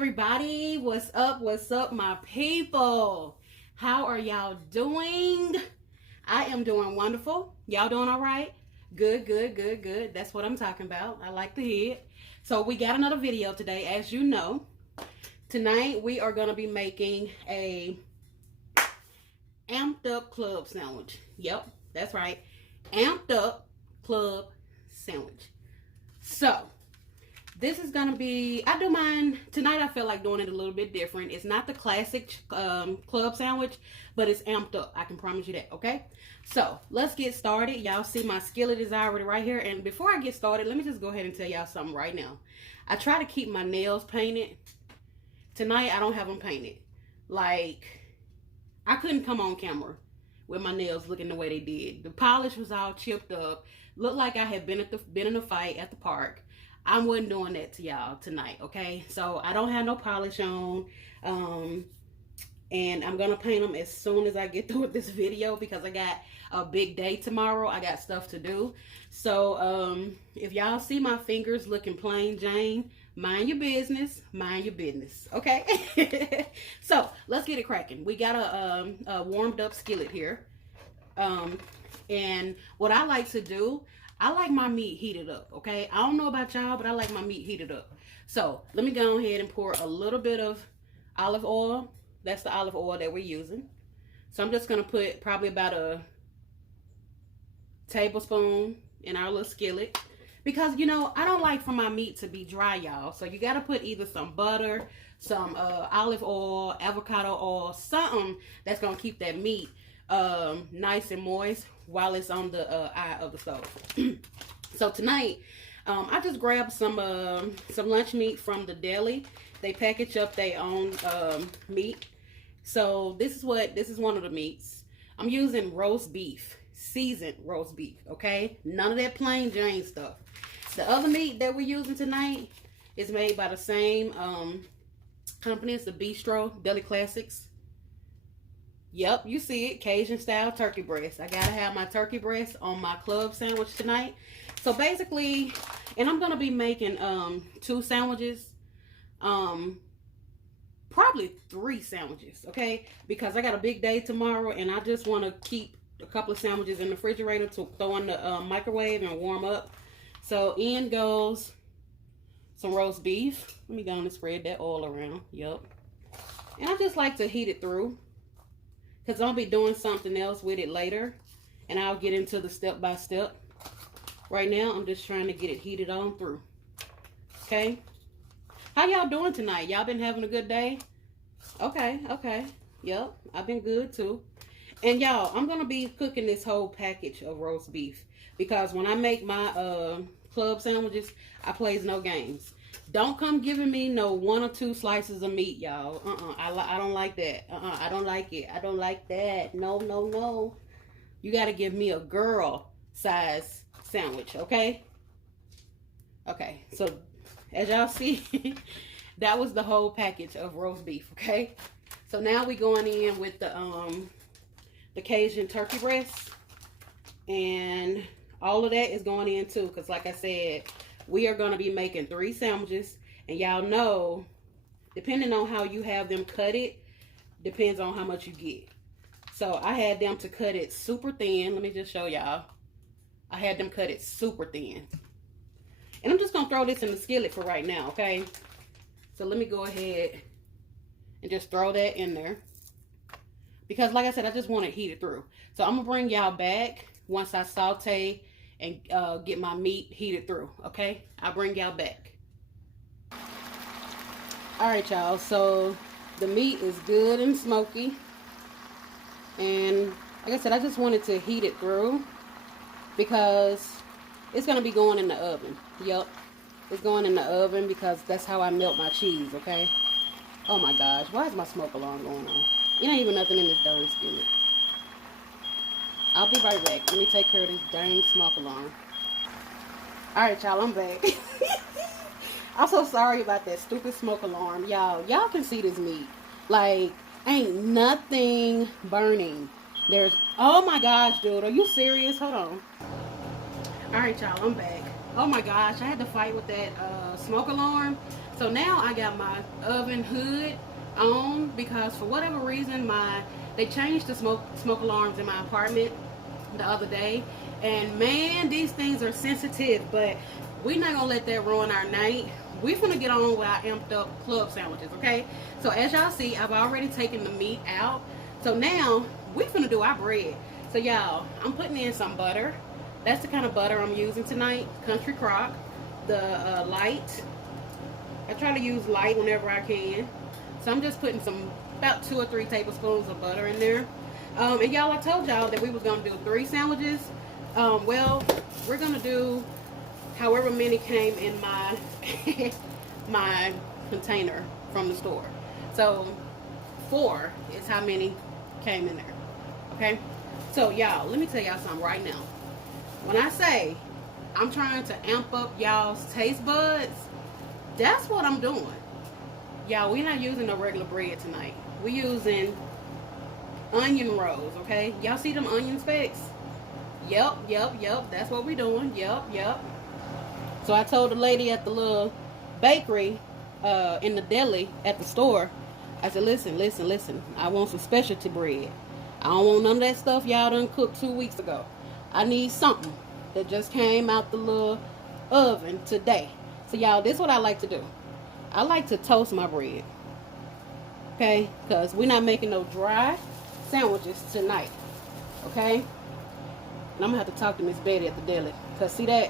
everybody, what's up my people? How are y'all doing? I am doing wonderful. Y'all doing all right? Good. That's what I'm talking about. I like to hear it. So we got another video today. As you know, tonight we are going to be making a amped up club sandwich. Yep, that's right. Amped up club sandwich. So this is gonna be, I do mine tonight. I feel like doing it a little bit different. It's not the classic club sandwich, but it's amped up. I can promise you that, okay? So let's get started. Y'all see my skillet is already right here. And before I get started, let me just go ahead and tell y'all something right now. I try to keep my nails painted. Tonight I don't have them painted. Like, I couldn't come on camera with my nails looking the way they did. The polish was all chipped up. Looked like I had been in a fight at the park. I wasn't doing that to y'all tonight, okay? So I don't have no polish on. And I'm going to paint them as soon as I get through with this video because I got a big day tomorrow. I got stuff to do. So if y'all see my fingers looking plain Jane, mind your business, okay? So let's get it cracking. We got a warmed up skillet here. And what I like to do, I like my meat heated up, okay? I don't know about y'all, but I like my meat heated up. So let me go ahead and pour a little bit of olive oil. That's the olive oil that we're using. So I'm just going to put probably about a tablespoon in our little skillet. Because, you know, I don't like for my meat to be dry, y'all. So you got to put either some butter, some olive oil, avocado oil, something that's going to keep that meat nice and moist while it's on the eye of the stove. So tonight, I just grabbed some lunch meat from the deli. They package up their own meat. So this is one of the meats. I'm using roast beef, seasoned roast beef, okay? None of that plain Jane stuff. The other meat that we're using tonight is made by the same company. It's the Bistro Deli Classics. Yep, you see it, Cajun style turkey breast. I gotta have my turkey breast on my club sandwich tonight. So basically, and I'm gonna be making 2 sandwiches, probably 3 sandwiches, okay? Because I got a big day tomorrow, and I just want to keep a couple of sandwiches in the refrigerator to throw in the microwave and warm up. So in goes some roast beef. Let me go and spread that oil around. Yep. And I just like to heat it through, because I'll be doing something else with it later, and I'll get into the step by step. Right now, I'm just trying to get it heated on through. Okay? How y'all doing tonight? Y'all been having a good day? Okay. Yep, I've been good too. And y'all, I'm going to be cooking this whole package of roast beef, because when I make my club sandwiches, I plays no games. Don't come giving me no 1 or 2 slices of meat, y'all. I don't like that. I don't like it. I don't like that. No. You got to give me a girl size sandwich, okay? Okay, so as y'all see, that was the whole package of roast beef, okay? So now we going in with the Cajun turkey breast, and all of that is going in too, because like I said, we are going to be making 3 sandwiches, and y'all know, depending on how you have them cut it, depends on how much you get. So I had them to cut it super thin. Let me just show y'all. I had them cut it super thin. And I'm just going to throw this in the skillet for right now, okay? So let me go ahead and just throw that in there. Because like I said, I just want it heated through. So I'm going to bring y'all back once I saute and get my meat heated through, okay? I'll bring y'all back. Alright, y'all, so the meat is good and smoky. And like I said, I just wanted to heat it through because it's going to be going in the oven. Yep, it's going in the oven because that's how I melt my cheese, okay? Oh my gosh, why is my smoke alarm going on? It ain't even nothing in this darn skillet. I'll be right back. Let me take care of this dang smoke alarm. Alright, y'all, I'm back. I'm so sorry about that stupid smoke alarm. Y'all can see this meat. Like, ain't nothing burning. There's, oh my gosh, dude, are you serious? Hold on. Alright, y'all, I'm back. Oh my gosh, I had to fight with that smoke alarm. So now I got my oven hood on because for whatever reason they changed the smoke alarms in my apartment the other day, and man, these things are sensitive, but we're not gonna let that ruin our night. We're gonna get on with our amped up club sandwiches, okay? So as y'all see, I've already taken the meat out. So now we're gonna do our bread. So y'all, I'm putting in some butter. That's the kind of butter I'm using tonight, Country Crock, the light. I try to use light whenever I can. So I'm just putting about 2 or 3 tablespoons of butter in there. And y'all, I told y'all that we was gonna do 3 sandwiches. Well, we're gonna do however many came in my my container from the store. So 4 is how many came in there. Okay? So y'all, let me tell y'all something right now. When I say I'm trying to amp up y'all's taste buds, that's what I'm doing. Y'all, we're not using no regular bread tonight. We're using onion rolls, okay? Y'all see them onion specks? Yep. That's what we're doing. Yep. So I told the lady at the little bakery in the deli at the store, I said, listen. I want some specialty bread. I don't want none of that stuff y'all done cooked 2 weeks ago. I need something that just came out the little oven today. So y'all, this is what I like to do. I like to toast my bread. Okay? Because we're not making no dry sandwiches tonight. Okay? And I'm going to have to talk to Miss Betty at the deli. Because see that?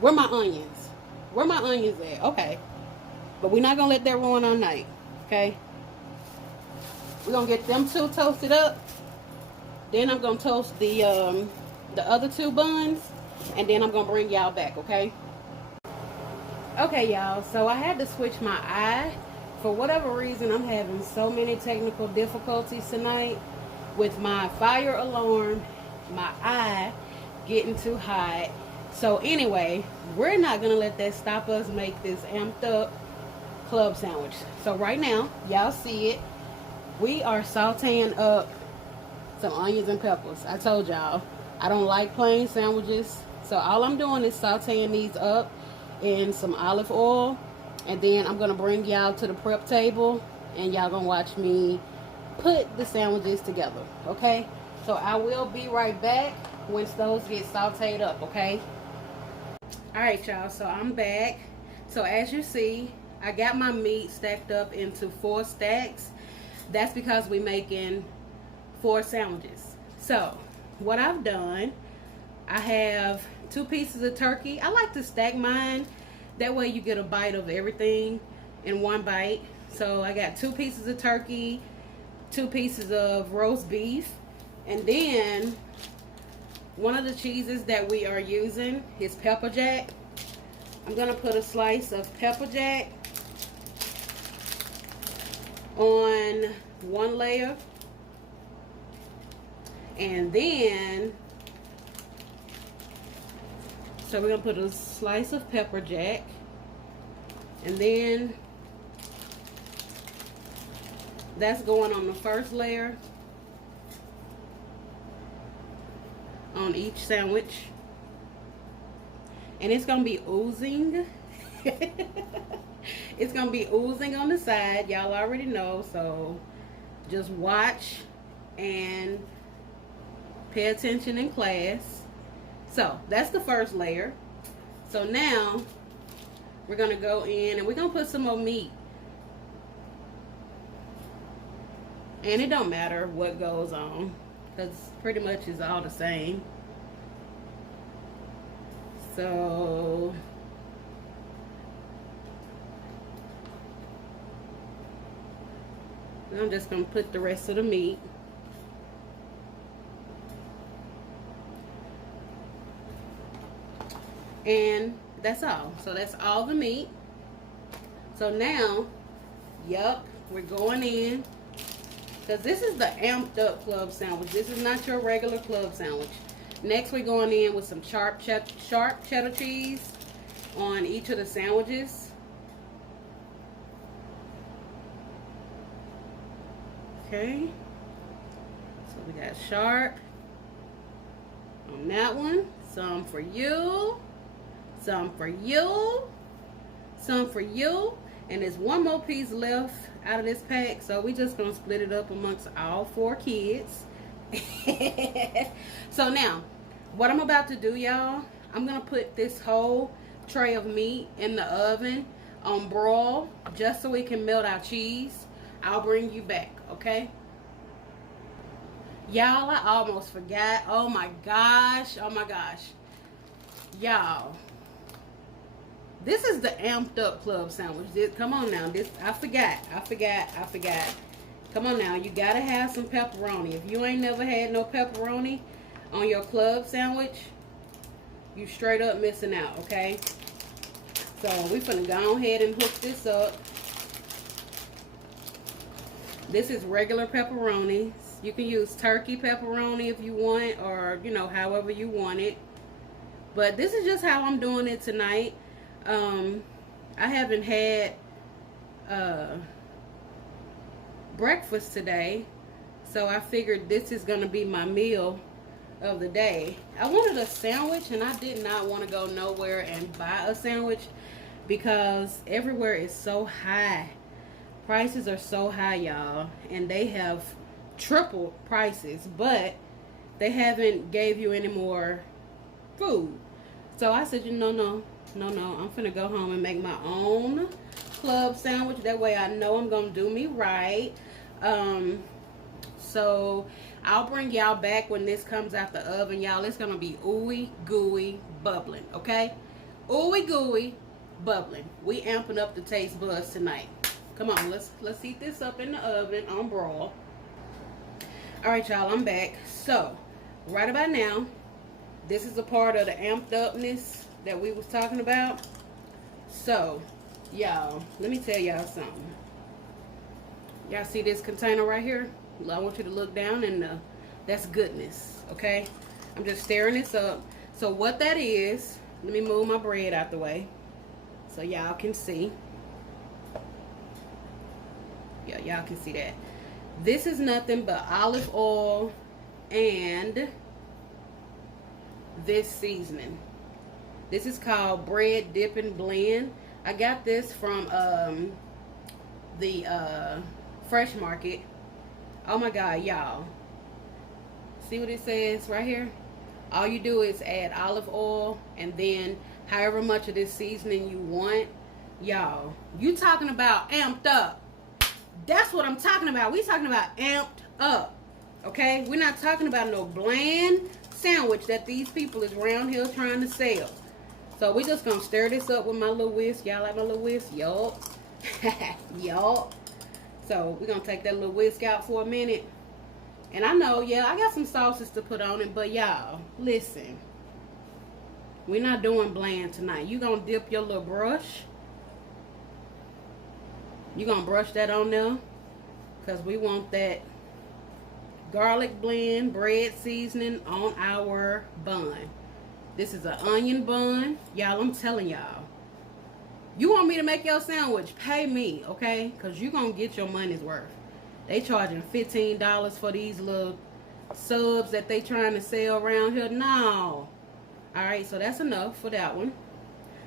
Where my onions? Where my onions at? Okay. But we're not going to let that ruin our night. Okay? We're going to get them 2 toasted up. Then I'm going to toast the other 2 buns. And then I'm going to bring y'all back, okay? Okay, y'all. So I had to switch my eye. For whatever reason, I'm having so many technical difficulties tonight with my fire alarm, my eye getting too hot. So anyway, we're not going to let that stop us make this amped up club sandwich. So right now, y'all see it. We are sauteing up some onions and peppers. I told y'all, I don't like plain sandwiches. So all I'm doing is sauteing these up in some olive oil. And then I'm going to bring y'all to the prep table. And y'all going to watch me put the sandwiches together. Okay? So I will be right back once those get sauteed up. Okay? Alright, y'all. So I'm back. So as you see, I got my meat stacked up into 4 stacks. That's because we're making 4 sandwiches. So what I've done, I have 2 pieces of turkey. I like to stack mine. That way you get a bite of everything in one bite. So I got 2 pieces of turkey, 2 pieces of roast beef, and then one of the cheeses that we are using is pepper jack. I'm gonna put a slice of pepper jack on one layer, and then so we're gonna put a slice of pepper jack, and then that's going on the first layer on each sandwich, and it's gonna be oozing. It's gonna be oozing on the side. Y'all already know, so just watch and pay attention in class. So that's the first layer. So now we're gonna go in and we're gonna put some more meat. And it don't matter what goes on, because pretty much it's all the same. So I'm just gonna put the rest of the meat. And that's all. So that's all the meat. So now, yep, we're going in. Because this is the amped up club sandwich. This is not your regular club sandwich. Next, we're going in with some sharp cheddar cheese on each of the sandwiches. Okay. So we got sharp on that one. Some for you. some for you, some for you, and there's one more piece left out of this pack, so we just gonna split it up amongst all 4 kids. So now, what I'm about to do, y'all, I'm gonna put this whole tray of meat in the oven on broil just so we can melt our cheese. I'll bring you back, okay? Y'all, I almost forgot. Oh my gosh, y'all, this is the amped up club sandwich. Come on now, I forgot. Come on now, you gotta have some pepperoni. If you ain't never had no pepperoni on your club sandwich, you straight up missing out, okay? So we finna go ahead and hook this up. This is regular pepperoni. You can use turkey pepperoni if you want, or you know, however you want it. But this is just how I'm doing it tonight. I haven't had breakfast today, so I figured this is gonna be my meal of the day. I wanted a sandwich, and I did not want to go nowhere and buy a sandwich because everywhere is so high. Prices are so high, y'all, and they have tripled prices, but they haven't gave you any more food. So I said, no, I'm finna go home and make my own club sandwich. That way I know I'm gonna do me right. So I'll bring y'all back when this comes out the oven, y'all. It's gonna be ooey gooey bubbling, okay? Ooey gooey bubbling. We amping up the taste buds tonight. Come on, let's heat this up in the oven on broil. All right, y'all, I'm back. So right about now, this is a part of the amped upness that we was talking about. So y'all, let me tell y'all something. Y'all see this container right here? I want you to look down, and that's goodness, okay? I'm just stirring this up. So what that is, let me move my bread out the way so y'all can see. Yeah, y'all can see that. This is nothing but olive oil and this seasoning. This is called bread dip and blend. I got this from the Fresh Market. Oh my God, y'all. See what it says right here? All you do is add olive oil and then however much of this seasoning you want. Y'all, you talking about amped up. That's what I'm talking about. We talking about amped up. Okay? We're not talking about no bland sandwich that these people is around here trying to sell. So we just gonna stir this up with my little whisk. Y'all like my little whisk? Yup. Yup. So we're gonna take that little whisk out for a minute. And I know, yeah, I got some sauces to put on it, but y'all, listen. We're not doing bland tonight. You gonna dip your little brush. You gonna brush that on there, because we want that garlic blend bread seasoning on our bun. This is an onion bun. Y'all, I'm telling y'all. You want me to make your sandwich, pay me, okay? Because you're going to get your money's worth. They charging $15 for these little subs that they trying to sell around here. No. All right, so that's enough for that one.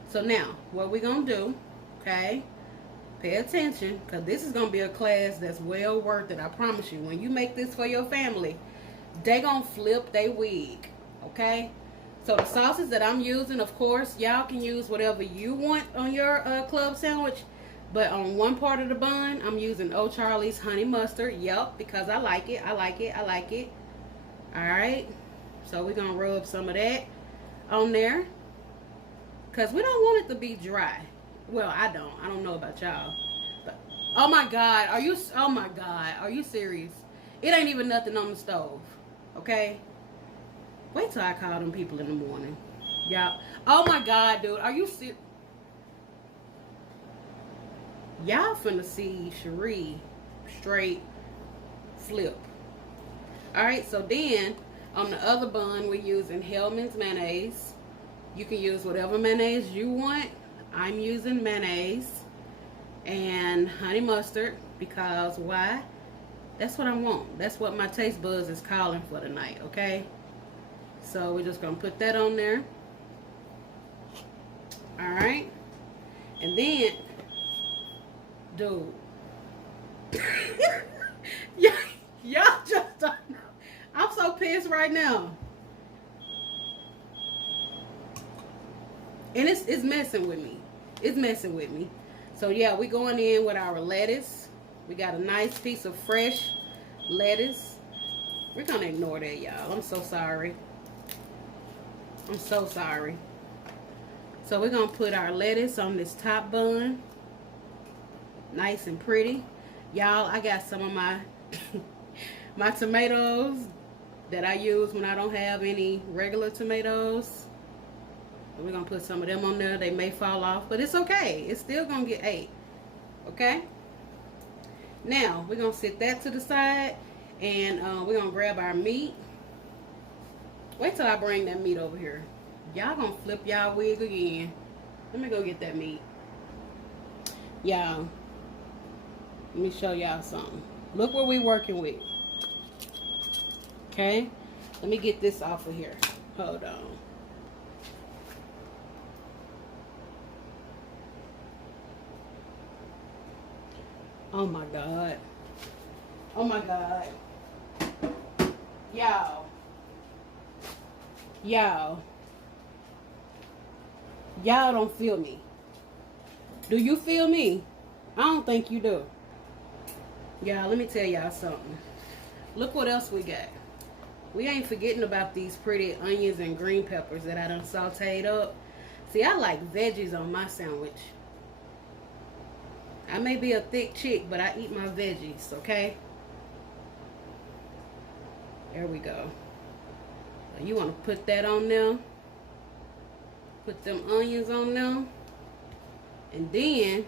So now, what we're going to do, okay? Pay attention, because this is going to be a class that's well worth it. I promise you. When you make this for your family, they going to flip their wig, okay? So the sauces that I'm using, of course, y'all can use whatever you want on your club sandwich. But on one part of the bun, I'm using Old Charlie's honey mustard. Yep, because I like it. All right. So we're going to rub some of that on there. Because we don't want it to be dry. Well, I don't. I don't know about y'all. But oh my God. Are you serious? It ain't even nothing on the stove. Okay? Wait till I call them people in the morning. Y'all. Oh my God, dude. Are you serious? Y'all finna see Cherie straight flip. Alright, so then on the other bun we're using Hellman's mayonnaise. You can use whatever mayonnaise you want. I'm using mayonnaise and honey mustard because why? That's what I want. That's what my taste buds is calling for tonight, okay? So we're just gonna put that on there. right? And then, dude, y'all just don't know. I'm so pissed right now. And it's messing with me. It's messing with me. So yeah, we going in with our lettuce. We got a nice piece of fresh lettuce. We're gonna ignore that, y'all. I'm so sorry. I'm so sorry. So we're gonna put our lettuce on this top bun. Nice and pretty. Y'all, I got some of my my tomatoes that I use when I don't have any regular tomatoes. We're gonna put some of them on there. They may fall off, but it's okay. It's still gonna get ate. Okay? Now, we're gonna set that to the side, and we're gonna grab our meat. Wait till I bring that meat over here. Y'all gonna flip y'all wig again. Let me go get that meat. Y'all, let me show y'all something. Look what we working with. Okay? Let me get this off of here. Hold on. Oh my God. Oh my God. Y'all. Y'all. Y'all don't feel me. Do you feel me? I don't think you do. Y'all, let me tell y'all something. Look what else we got. We ain't forgetting about these pretty onions and green peppers that I done sauteed up. See, I like veggies on my sandwich. I may be a thick chick, but I eat my veggies, okay? There we go. So you want to put that on there. Put them onions on there. And then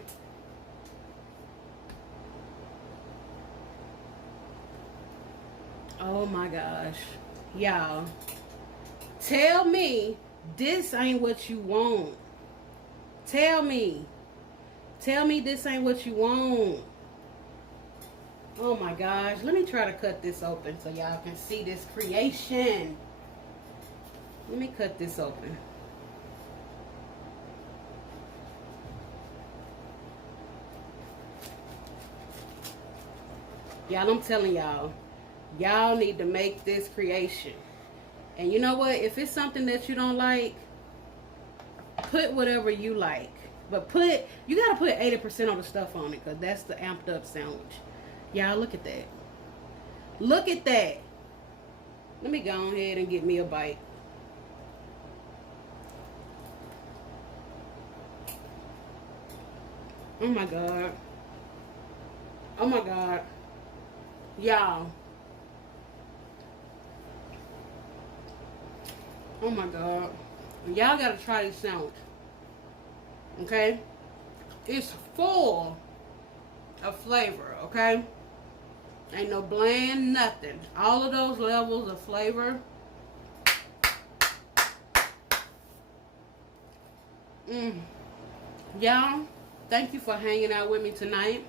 oh my gosh. Y'all, tell me this ain't what you want. Tell me. Tell me this ain't what you want. Oh my gosh. Let me try to cut this open so y'all can see this creation. Let me cut this open. Y'all, I'm telling y'all. Y'all need to make this creation. And you know what? If it's something that you don't like, put whatever you like. But you got to put 80% of the stuff on it, because that's the amped up sandwich. Y'all, look at that. Look at that. Let me go ahead and get me a bite. Oh my God. Oh my God. Y'all. Oh my God. Y'all got to try this sandwich. Okay? It's full of flavor, okay? Ain't no bland, nothing. All of those levels of flavor. Y'all, thank you for hanging out with me tonight.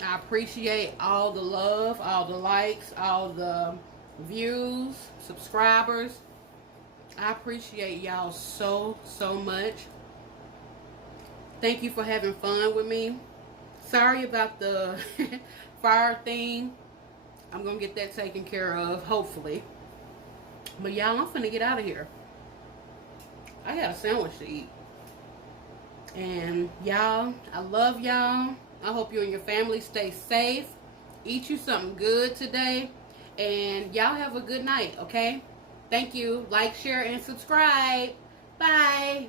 I appreciate all the love, all the likes, all the views, subscribers. I appreciate y'all so, so much. Thank you for having fun with me. Sorry about the fire thing. I'm going to get that taken care of, hopefully. But y'all, I'm finna get out of here. I got a sandwich to eat. And y'all, I love y'all. I hope you and your family stay safe. Eat you something good today. And y'all have a good night, okay? Thank you. Like, share, and subscribe. Bye.